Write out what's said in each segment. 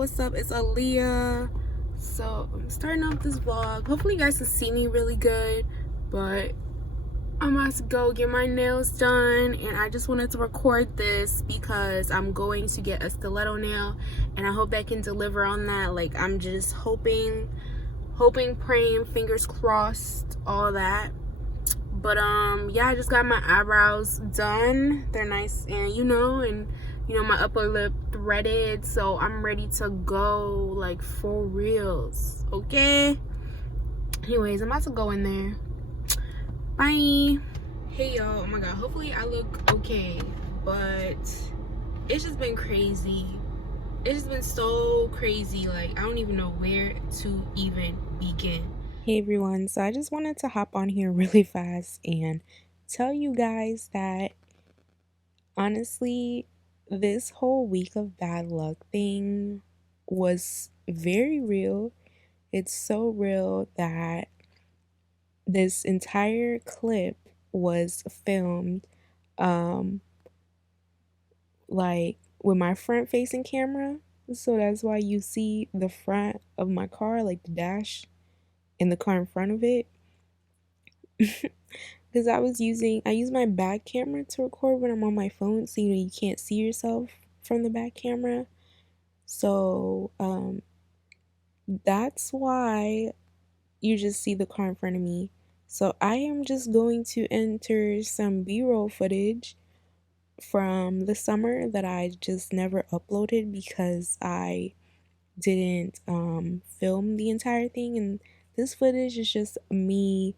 what's up? It's Aaliyah. So I'm starting off this vlog. Hopefully you guys can see me really good, but I'm about to go get my nails done, and I just wanted to record this because I'm going to get a stiletto nail, and I hope I can deliver on that. Like, I'm just hoping, praying, fingers crossed, all that. But yeah, I just got my eyebrows done. They're nice and my upper lip threaded, so I'm ready to go, like, for reals. Okay, anyways, I'm about to go in there. Bye. Hey y'all, oh my god, hopefully I look okay, but it's just been crazy. It's just been so crazy. Like, I don't even know where to even begin. Hey everyone, so I just wanted to hop on here really fast and tell you guys that honestly, this whole week of bad luck thing was very real. It's so real that this entire clip was filmed like with my front facing camera. So that's why you see the front of my car, like the dash in the car in front of it. Because I use my back camera to record when I'm on my phone, so you can't see yourself from the back camera. So that's why you just see the car in front of me. So I am just going to enter some B-roll footage from the summer that I just never uploaded because I didn't film the entire thing. And this footage is just me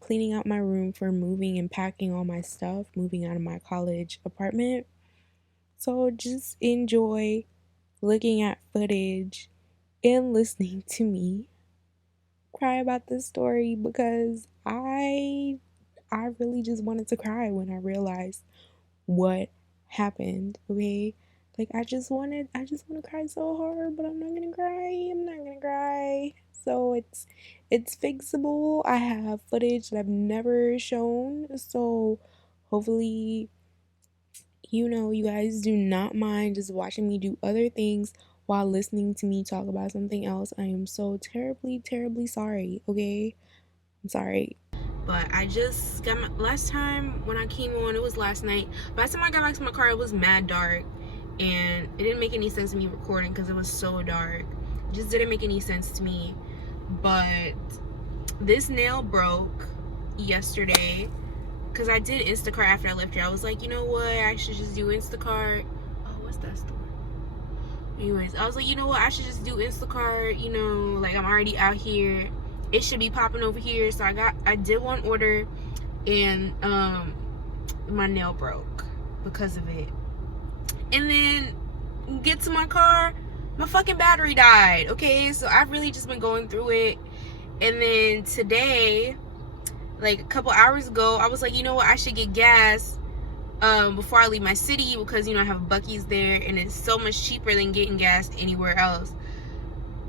cleaning out my room for moving and packing all my stuff, moving out of my college apartment. So just enjoy looking at footage and listening to me cry about this story, because I really just wanted to cry when I realized what happened. Okay, like I just want to cry so hard, but I'm not gonna cry. So it's fixable. I have footage that I've never shown, so hopefully you guys do not mind just watching me do other things while listening to me talk about something else. I am so terribly sorry. Okay, I'm sorry. But I just got last time when I came on, it was last night. Last time I got back to my car, it was mad dark, and it didn't make any sense to me recording because it was so dark. It just didn't make any sense to me. But this nail broke yesterday because I did Instacart after I left here. I was like, you know what, I should just do Instacart. Oh, what's that store? Anyways, I was like, you know what, I should just do Instacart. Like, I'm already out here, it should be popping over here. So I did one order, and my nail broke because of it. And then get to my car, my fucking battery died. Okay, so I've really just been going through it. And then today, like a couple hours ago, I was like, you know what, I should get gas before I leave my city, because I have Buc-ee's there, and it's so much cheaper than getting gas anywhere else.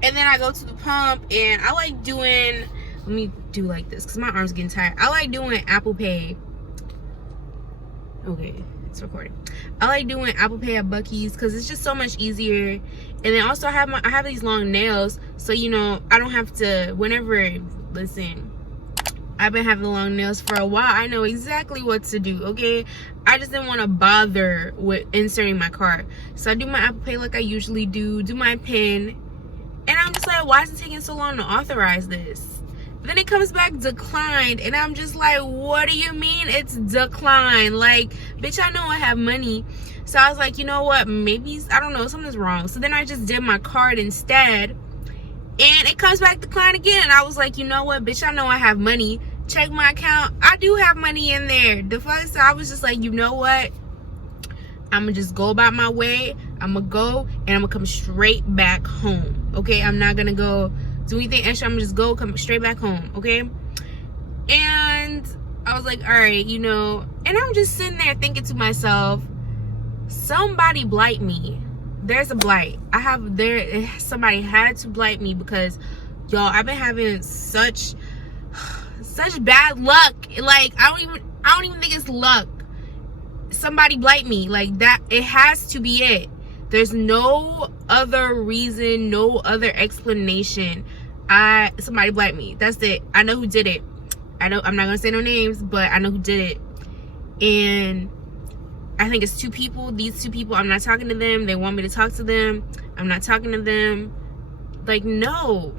And then I go to the pump, and I like doing, let me do like this because my arm's getting tired. I like doing Apple Pay. Okay, it's recording. I like doing Apple Pay at Buc-ee's because it's just so much easier. And then also I have these long nails, so I don't have to, listen, I've been having long nails for a while. I know exactly what to do, okay? I just didn't want to bother with inserting my card. So I do my Apple Pay like I usually do my PIN. And I'm just like, why is it taking so long to authorize this? Then it comes back declined. And I'm just like, what do you mean it's declined? Like, bitch, I know I have money. So I was like, you know what? Maybe, I don't know, something's wrong. So then I just did my card instead. And it comes back declined again. And I was like, you know what? Bitch, I know I have money. Check my account. I do have money in there. The fuck? So I was just like, you know what? I'm going to just go about my way. I'm going to go and I'm going to come straight back home. Okay? I'm not going to go do anything extra. I'm going to just come straight back home. Okay? And I was like, all right, And I'm just sitting there thinking to myself, somebody blight me. There's a blight. Somebody had to blight me because, y'all, I've been having such bad luck. Like, I don't even think it's luck. Somebody blight me like that. It has to be it. There's no other reason, no other explanation. Somebody blacked me. That's it. I know who did it. I'm not gonna say no names, but I know who did it. And I think it's 2 people. These 2 people, I'm not talking to them. They want me to talk to them. I'm not talking to them. Like, no.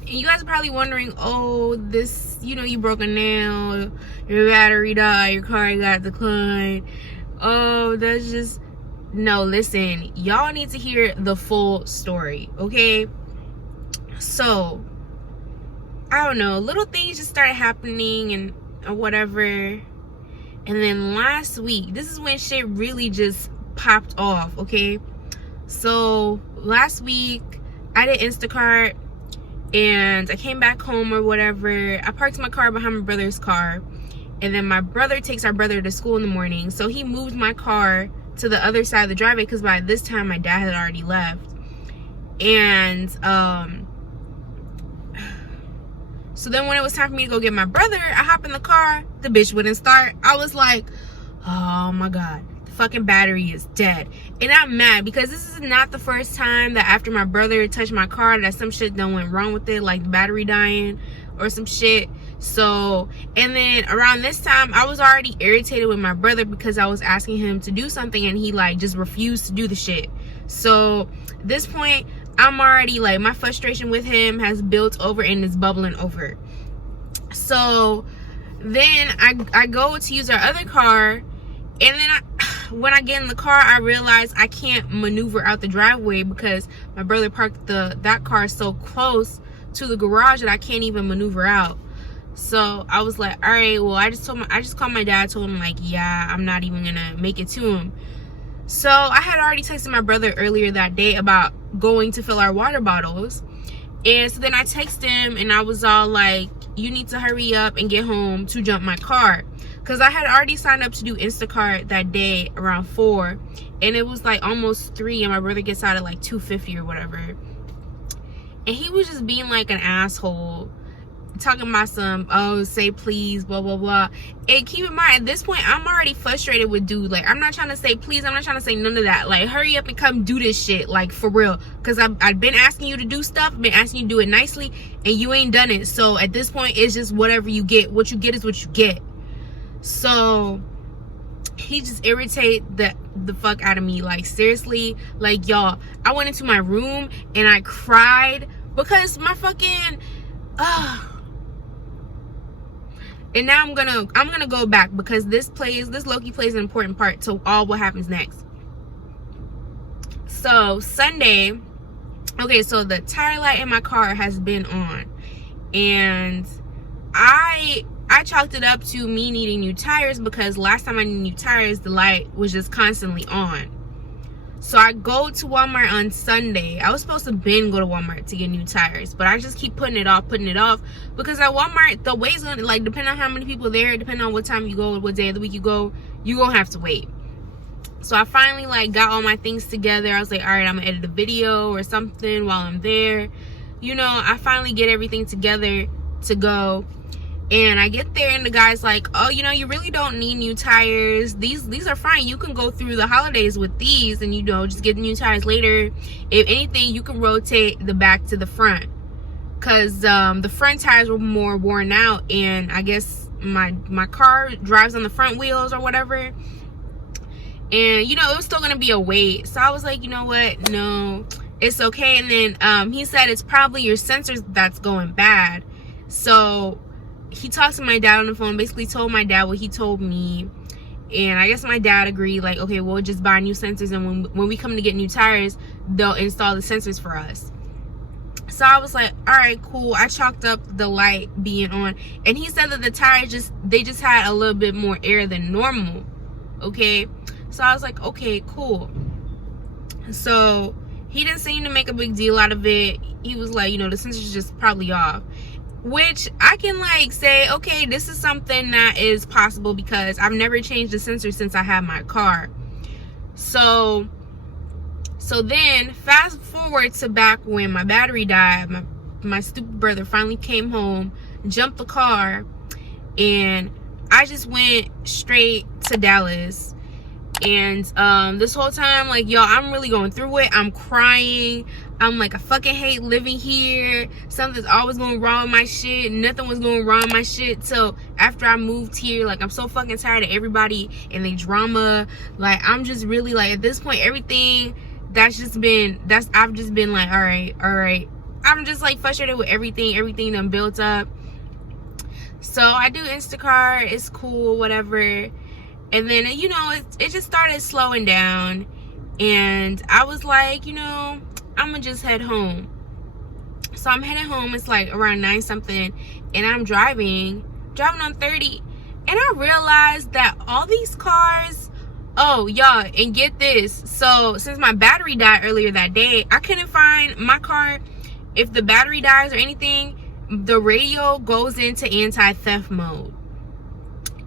And you guys are probably wondering, oh, this, you know, you broke a nail, your battery died, your car got declined. Oh, that's just, no, listen, y'all need to hear the full story, okay? So, I don't know, little things just started happening and or whatever. And then last week, this is when shit really just popped off, okay? So, last week, I did Instacart, and I came back home or whatever. I parked my car behind my brother's car, and then my brother takes our brother to school in the morning, so he moved my car to the other side of the driveway because by this time my dad had already left. And so then when it was time for me to go get my brother, I hop in the car, the bitch wouldn't start. I was like, oh my god, the fucking battery is dead. And I'm mad because this is not the first time that after my brother touched my car that some shit done went wrong with it, like the battery dying or some shit. So, and then around this time, I was already irritated with my brother because I was asking him to do something and he like just refused to do the shit. So, at this point, I'm already like, my frustration with him has built over and is bubbling over. So, then I go to use our other car, and then when I get in the car, I realize I can't maneuver out the driveway because my brother parked that car so close to the garage that I can't even maneuver out. So I was like, all right, well, I just called my dad, told him like, yeah, I'm not even gonna make it to him. So I had already texted my brother earlier that day about going to fill our water bottles. And so then I texted him and I was all like, you need to hurry up and get home to jump my car. Because I had already signed up to do Instacart that day around 4. And it was like almost 3 and my brother gets out at like 2:50 or whatever. And he was just being like an asshole. Talking about some, oh, say please, blah, blah, blah. And keep in mind, at this point, I'm already frustrated with dude. Like, I'm not trying to say please. I'm not trying to say none of that. Like, hurry up and come do this shit. Like, for real. Because I've been asking you to do stuff. I've been asking you to do it nicely. And you ain't done it. So, at this point, it's just whatever you get. What you get is what you get. So, he just irritated the fuck out of me. Like, seriously. Like, y'all, I went into my room and I cried. Because my fucking... And now I'm gonna go back because this Loki plays an important part to all what happens next. So Sunday, okay, so the tire light in my car has been on, and I chalked it up to me needing new tires because last time I needed new tires, the light was just constantly on. So I go to Walmart on Sunday. I was supposed to go to Walmart to get new tires, but I just keep putting it off because at Walmart the wait's gonna, like, depending on how many people there, depending on what time you go, what day of the week you go, you gonna have to wait. So I finally like got all my things together. I was like, all right, I'm gonna edit a video or something while I'm there. You know, I finally get everything together to go. And I get there and the guy's like, oh, you know, you really don't need new tires. These are fine. You can go through the holidays with these and, you know, just get the new tires later. If anything, you can rotate the back to the front. Because the front tires were more worn out. And I guess my car drives on the front wheels or whatever. And, you know, it was still going to be a wait. So I was like, you know what? No, it's okay. And then he said it's probably your sensors that's going bad. So... he talked to my dad on the phone, basically told my dad what he told me, and I guess my dad agreed, like, okay, we'll just buy new sensors, and when we come to get new tires, they'll install the sensors for us. So I was like, all right, cool. I chalked up the light being on, and he said that the tires just had a little bit more air than normal. Okay, so I was like, okay, cool. So he didn't seem to make a big deal out of it. He was like, you know, the sensors just probably off. Which I can like say, okay, this is something that is possible because I've never changed the sensor since I had my car. So then fast forward to back when my battery died, my stupid brother finally came home, jumped the car, and I just went straight to Dallas. And this whole time, like, y'all, I'm really going through it. I'm crying. I'm like, I fucking hate living here. Something's always going wrong with my shit. Nothing was going wrong with my shit till after I moved here. Like, I'm so fucking tired of everybody and the drama. Like, I'm just really, like, at this point, everything I've just been like, all right. I'm just like frustrated with everything done built up. So I do Instacart. It's cool, whatever. And then, you know, it just started slowing down. And I was like, you know, I'm going to just head home. So I'm heading home. It's like around 9 something. And I'm driving on 30. And I realized that all these cars, oh, y'all, and get this. So since my battery died earlier that day, I couldn't find my car. If the battery dies or anything, the radio goes into anti-theft mode.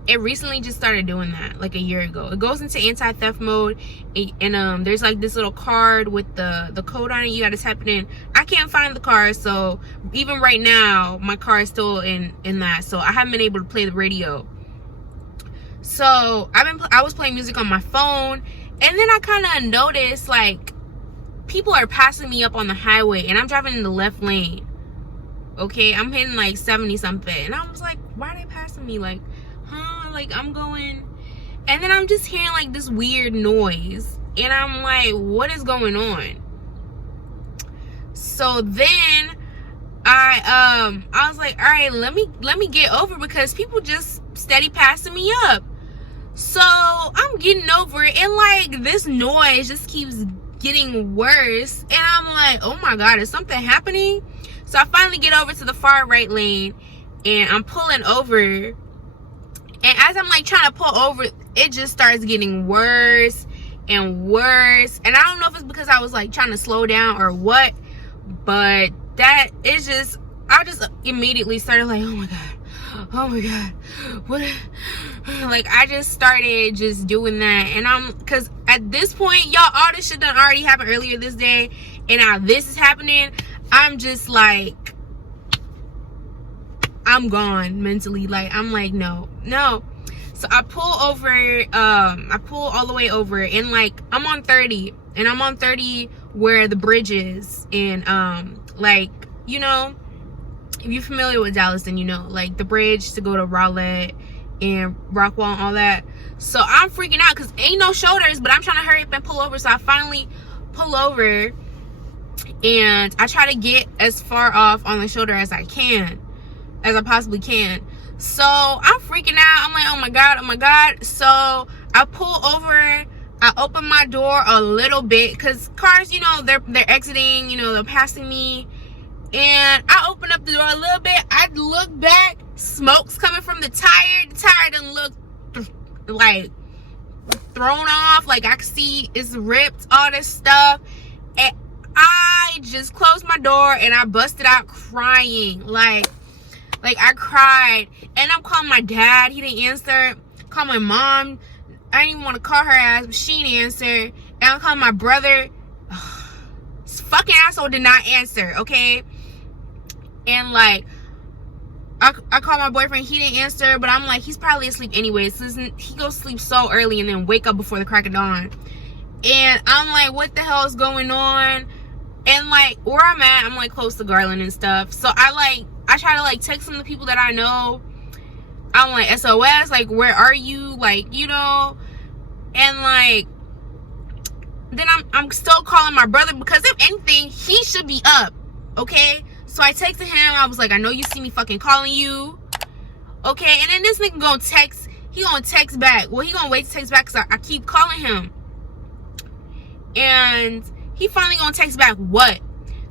It recently just started doing that like a year ago. It goes into anti-theft mode, and there's like this little card with the code on it. You got to type it in. I can't find the car, so even right now my car is still in that, so I haven't been able to play the radio. So I was playing music on my phone, and then I kind of noticed like people are passing me up on the highway, and I'm driving in the left lane. Okay, I'm hitting like 70 something, and I was like, why are they passing me? Like, like I'm going, and then I'm just hearing like this weird noise, and I'm like, what is going on? So then I was like, all right, let me get over, because people just steady passing me up. So I'm getting over it, and like this noise just keeps getting worse, and I'm like, oh my god, is something happening? So I finally get over to the far right lane, and I'm pulling over. And as I'm like trying to pull over, it just starts getting worse and worse. And I don't know if it's because I was like trying to slow down or what, but that is just, I just immediately started like, oh my god, what? Like, I just started just doing that. And because at this point, y'all, all this shit done already happened earlier this day, and now this is happening. I'm just like, I'm gone mentally. Like, I'm like, no. So I pull over, I pull all the way over, and like I'm on 30, and I'm on 30 where the bridge is. And like, you know, if you're familiar with Dallas, then you know, like the bridge to go to Rowlett and Rockwall and all that. So I'm freaking out because ain't no shoulders, but I'm trying to hurry up and pull over. So I finally pull over, and I try to get as far off on the shoulder as I possibly can. So I'm freaking out. I'm like, oh my god. So I pull over, I open my door a little bit, because cars, you know, they're exiting, you know, they're passing me. And I open up the door a little bit. I look back, smoke's coming from the tire. The tire doesn't look like thrown off, like I can see it's ripped, all this stuff. And I just closed my door, and I busted out crying. Like I cried, and I'm calling my dad. He didn't answer. Call my mom. I didn't even want to call her ass, but she didn't answer. And I'm calling my brother. This fucking asshole did not answer, okay? And like, I called my boyfriend. He didn't answer, but I'm like, he's probably asleep anyways. He goes to sleep so early and then wake up before the crack of dawn. And I'm like, what the hell is going on? And like, where I'm at, I'm like close to Garland and stuff. So I try to like text some of the people that I know. I'm like, SOS, like, where are you? Like, you know. And like, then I'm still calling my brother, because if anything, he should be up, okay? So I texted him. I was like, I know you see me fucking calling you, okay? And then this nigga gonna text. He gonna text back. Well, he gonna wait to text back, because I keep calling him. And he finally gonna text back, what?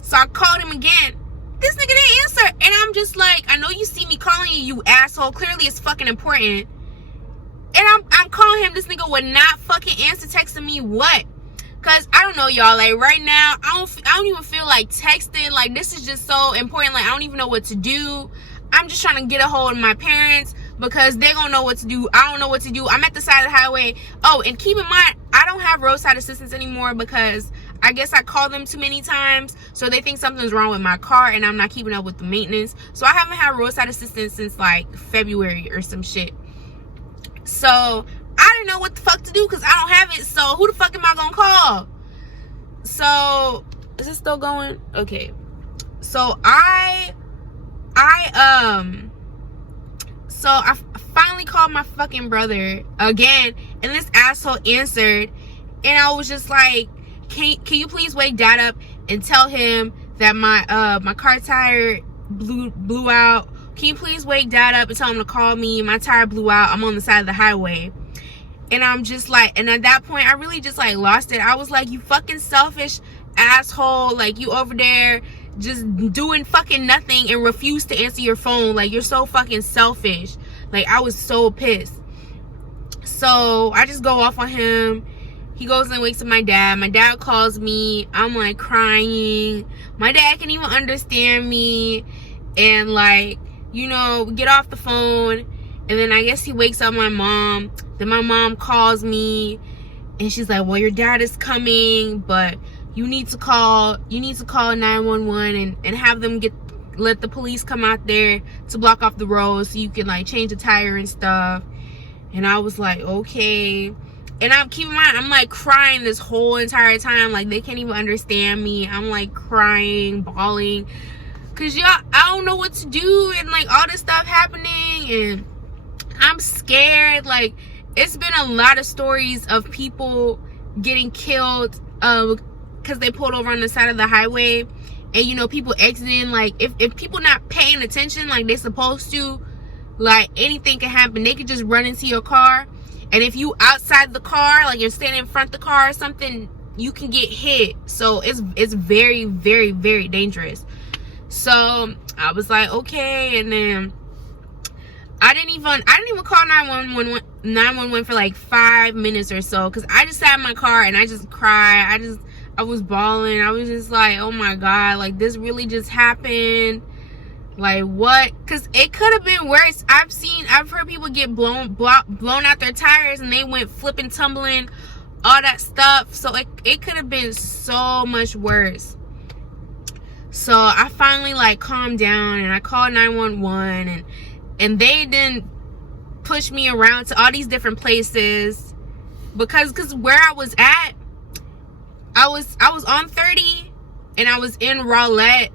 So I called him again. This nigga didn't answer. And I'm just like, I know you see me calling you, you asshole. Clearly it's fucking important. And I'm calling him. This nigga would not fucking answer texting me, what? Because I don't know, y'all, like right now, I don't even feel like texting. Like, this is just so important. Like, I don't even know what to do. I'm just trying to get a hold of my parents, because they're gonna know what to do. I don't know what to do. I'm at the side of the highway. Oh, and keep in mind, I don't have roadside assistance anymore, because I guess I called them too many times, so they think something's wrong with my car and I'm not keeping up with the maintenance. So I haven't had roadside assistance since like February or some shit. So I didn't know what the fuck to do because I don't have it. So who the fuck am I gonna call? So is it still going? Okay. So I finally called my fucking brother again, and this asshole answered, and I was just like, can you please wake dad up and tell him that my car tire blew out? Can you please wake dad up and tell him to call me? My tire blew out. I'm on the side of the highway. And I'm just like, and at that point I really just like lost it. I was like, you fucking selfish asshole, like you over there just doing fucking nothing and refuse to answer your phone. Like, you're so fucking selfish. Like, I was so pissed. So I just go off on him. He goes and wakes up my dad. My dad calls me. I'm like crying. My dad can even understand me. And like, you know, we get off the phone. And then I guess he wakes up my mom. Then my mom calls me. And she's like, well, your dad is coming, but you need to call 911 and have them let the police come out there to block off the road so you can like change the tire and stuff. And I was like, okay. And I'm keeping in mind, I'm like crying this whole entire time. Like, they can't even understand me. I'm like crying, bawling, cause y'all, I don't know what to do, and like all this stuff happening, and I'm scared. Like, it's been a lot of stories of people getting killed because they pulled over on the side of the highway, and you know, people exiting. Like, if people not paying attention like they're supposed to, like anything can happen. They could just run into your car, and if you outside the car, like you're standing in front of the car or something, you can get hit. So it's very, very, very dangerous. So I was like, okay. And then I didn't even call 911 for like 5 minutes or so, because I just sat in my car and I just cried. I was bawling. I was just like, oh my god, like this really just happened. Like, what? Because it could have been worse. I've heard people get blown out their tires and they went flipping, tumbling, all that stuff. So it could have been so much worse. So I finally like calmed down and I called 911, and they didn't push me around to all these different places, because where I was at, I was on 30 and I was in Rowlett,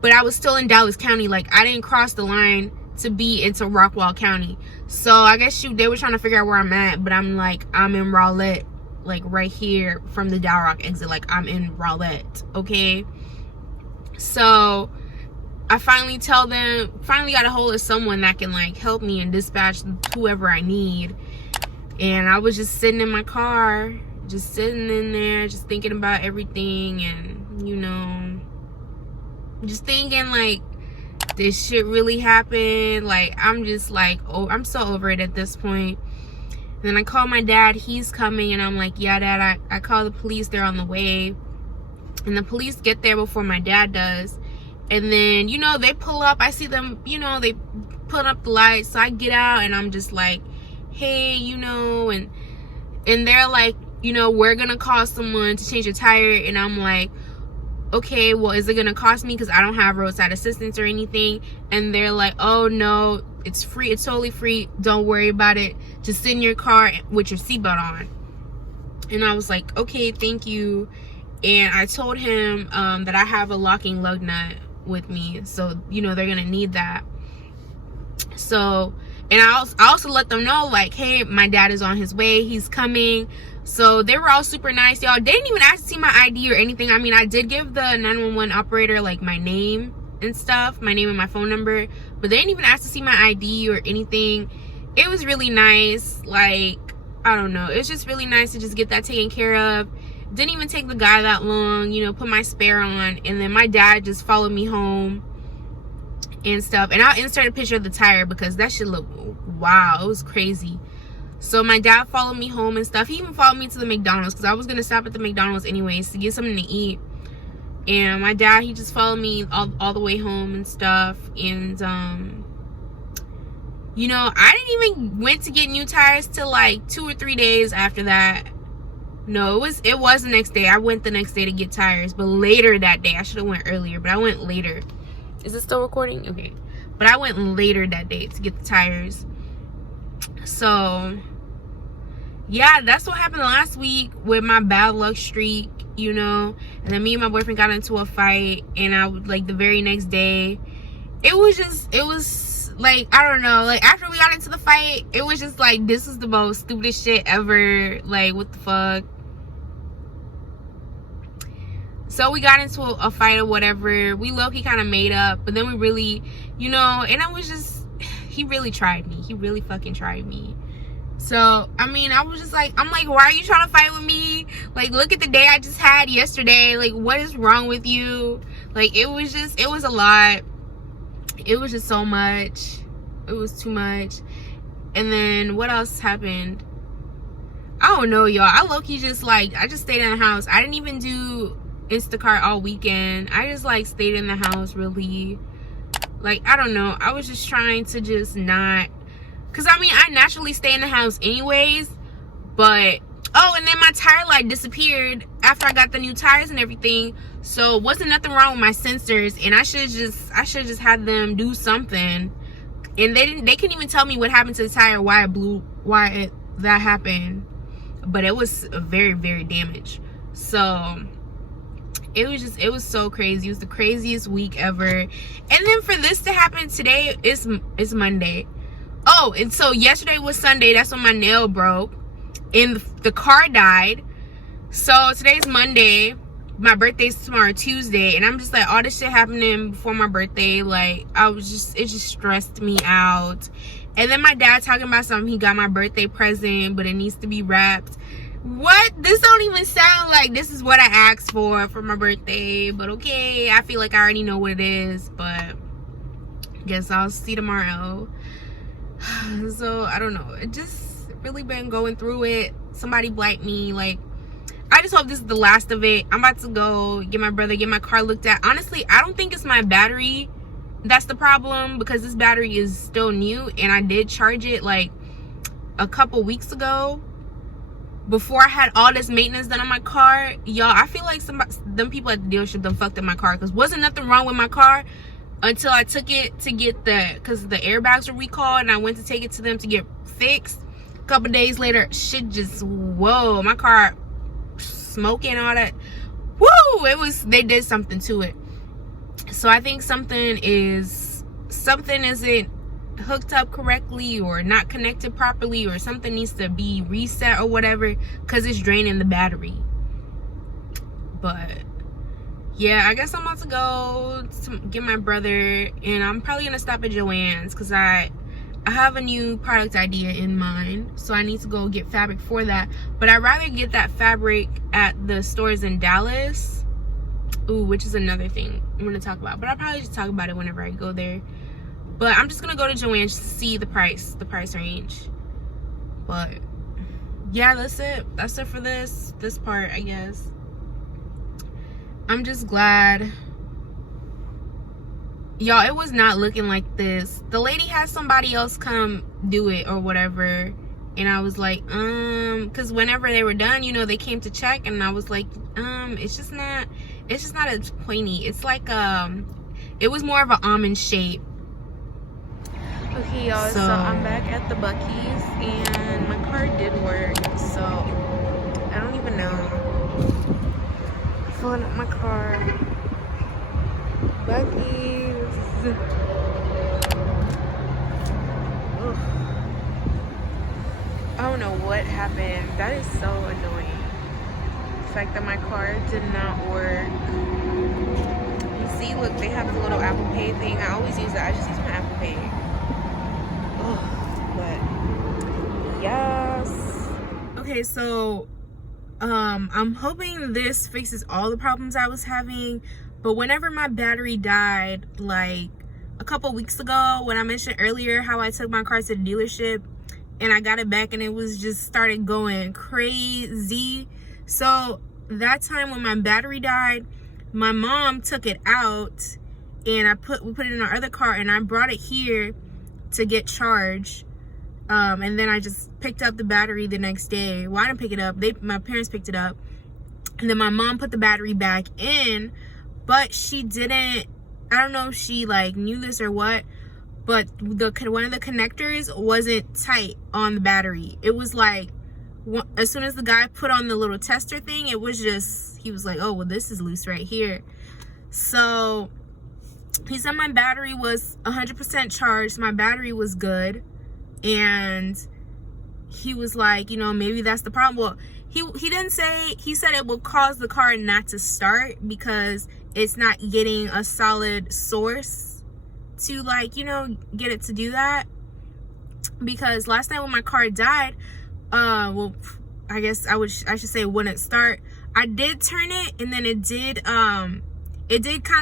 but I was still in Dallas County. Like, I didn't cross the line to be into Rockwall County. So I guess they were trying to figure out where I'm at, but I'm like, I'm in Rowlett, like right here from the Dow Rock exit. Like, I'm in Rowlett, okay? So I finally got a hold of someone that can like help me and dispatch whoever I need. And I was just sitting in my car, just sitting in there, just thinking about everything, and you know, just thinking like, this shit really happened. Like, I'm just like, oh, I'm so over it at this point. And then I call my dad. He's coming, and I'm like, yeah, Dad, I call the police. They're on the way. And the police get there before my dad does. And then, you know, they pull up. I see them, you know, they put up the lights. So I get out and I'm just like, hey, you know, and they're like, you know, we're gonna call someone to change your tire. And I'm like, okay, well, is it gonna cost me? Because I don't have roadside assistance or anything. And they're like, oh no, it's free. It's totally free. Don't worry about it. Just sit in your car with your seatbelt on. And I was like, okay, thank you. And I told him that I have a locking lug nut with me, so you know, they're gonna need that. So, and I also let them know, like, hey, my dad is on his way, he's coming. So they were all super nice, y'all. They didn't even ask to see my ID or anything. I mean, I did give the 911 operator like my name and stuff, my name and my phone number, but they didn't even ask to see my ID or anything. It was really nice. Like, I don't know, it's just really nice to just get that taken care of. Didn't even take the guy that long, you know, put my spare on. And then my dad just followed me home and stuff. And I'll insert a picture of the tire because that shit looked, wow, it was crazy. So my dad followed me home and stuff. He even followed me to the McDonald's because I was going to stop at the McDonald's anyways to get something to eat. And my dad, he just followed me all the way home and stuff. And, you know, I didn't even went to get new tires till like 2 or 3 days after that. No, it was the next day. I went the next day to get tires, but later that day. I should have went earlier, but I went later. Is it still recording? Okay. But I went later that day to get the tires. So yeah, that's what happened last week with my bad luck streak, you know. And then me and my boyfriend got into a fight, and I would, like, the very next day, it was like, I don't know, like, after we got into the fight, it was just like, this is the most stupidest shit ever. Like, what the fuck. So we got into a fight or whatever. We low-key kind of made up, but then we really, you know, and I was just, he really tried me. He really fucking tried me. So, I mean, I was just like, I'm like, why are you trying to fight with me? Like, look at the day I just had yesterday. Like, what is wrong with you? Like, it was a lot. It was just so much. It was too much. And then what else happened? I don't know, y'all. I low-key just, like, I just stayed in the house. I didn't even do Instacart all weekend. I just, like, stayed in the house, really. Like, I don't know. I was just trying to just not, because I mean, I naturally stay in the house anyways. But oh, and then my tire light disappeared after I got the new tires and everything. So wasn't nothing wrong with my sensors, and I should just had them do something. And they couldn't even tell me what happened to the tire, why it blew, that happened. But it was very, very damaged. So it was so crazy. It was the craziest week ever. And then for this to happen today, it's Monday. Oh, and so yesterday was Sunday. That's when my nail broke and the car died. So today's Monday. My birthday's tomorrow, Tuesday, and I'm just like, all this shit happening before my birthday. Like, it just stressed me out. And then my dad talking about something, he got my birthday present, but it needs to be wrapped. What? This don't even sound like this is what I asked for my birthday. But okay, I feel like I already know what it is, but guess I'll see tomorrow. So I don't know, it just really been going through it. Somebody blight me. Like, I just hope this is the last of it. I'm about to go get my car looked at. Honestly, I don't think it's my battery that's the problem, because this battery is still new, and I did charge it like a couple weeks ago before I had all this maintenance done on my car. Y'all, I feel like them people at the dealership done fucked up my car, because wasn't nothing wrong with my car until I took it to get because the airbags were recalled, and I went to take it to them to get fixed. A couple days later, shit just, whoa, my car smoking, all that. Woo! They did something to it. So I think something isn't hooked up correctly, or not connected properly, or something needs to be reset or whatever, because it's draining the battery. But yeah, I guess I'm about to go to get my brother, and I'm probably gonna stop at Joann's, because I have a new product idea in mind, so I need to go get fabric for that. But I'd rather get that fabric at the stores in Dallas. Ooh, which is another thing I'm gonna talk about, but I'll probably just talk about it whenever I go there. But I'm just gonna go to Joann's to see the price range. But yeah, that's it for this part, I guess. I'm just glad. Y'all, it was not looking like this. The lady had somebody else come do it or whatever, and I was like, because whenever they were done, you know, they came to check, and I was like, it's just not as pointy. It's like it was more of an almond shape. Okay, y'all, so I'm back at the Buc-ee's, and my car did work, so I don't even know. Filling up my car. Buc-ee's. Ugh. I don't know what happened. That is so annoying. The fact that my car did not work. You see, look, they have the little Apple Pay thing. I always use that. I just use my Apple Pay. But yes. Okay, so I'm hoping this fixes all the problems I was having. But whenever my battery died, like a couple weeks ago, when I mentioned earlier how I took my car to the dealership and I got it back, and it was just started going crazy. So that time when my battery died, my mom took it out, and we put it in our other car, and I brought it here to get charged. And then I just picked up the battery the next day. Well, I didn't pick it up. My parents picked it up, and then my mom put the battery back in. But she didn't, I don't know if she like knew this or what, but one of the connectors wasn't tight on the battery. It was like as soon as the guy put on the little tester thing, it was just, he was like, oh, well, this is loose right here. So he said my battery was 100% charged. My battery was good. And he was like, you know, maybe that's the problem. Well, he didn't say, he said it will cause the car not to start because it's not getting a solid source to, like, you know, get it to do that. Because last night when my car died, well, I guess I should say it wouldn't start. I did turn it, and then it did kind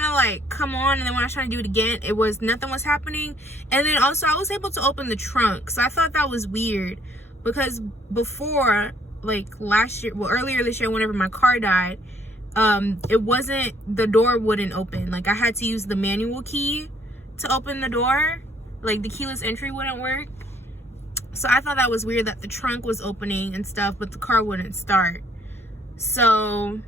of like come on, and then when I was trying to do it again, nothing was happening. And then also I was able to open the trunk, so I thought that was weird because before, like last year, well, earlier this year, whenever my car died, the door wouldn't open. Like I had to use the manual key to open the door. Like the keyless entry wouldn't work. So I thought that was weird that the trunk was opening and stuff, but the car wouldn't start. So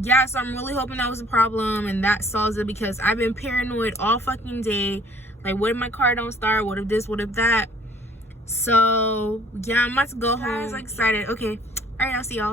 yeah, so I'm really hoping that was a problem and that solves it, because I've been paranoid all fucking day. Like, what if my car don't start? What if this? What if that? So yeah, I'm about to go home. I'm excited. Okay, all right, I'll see y'all.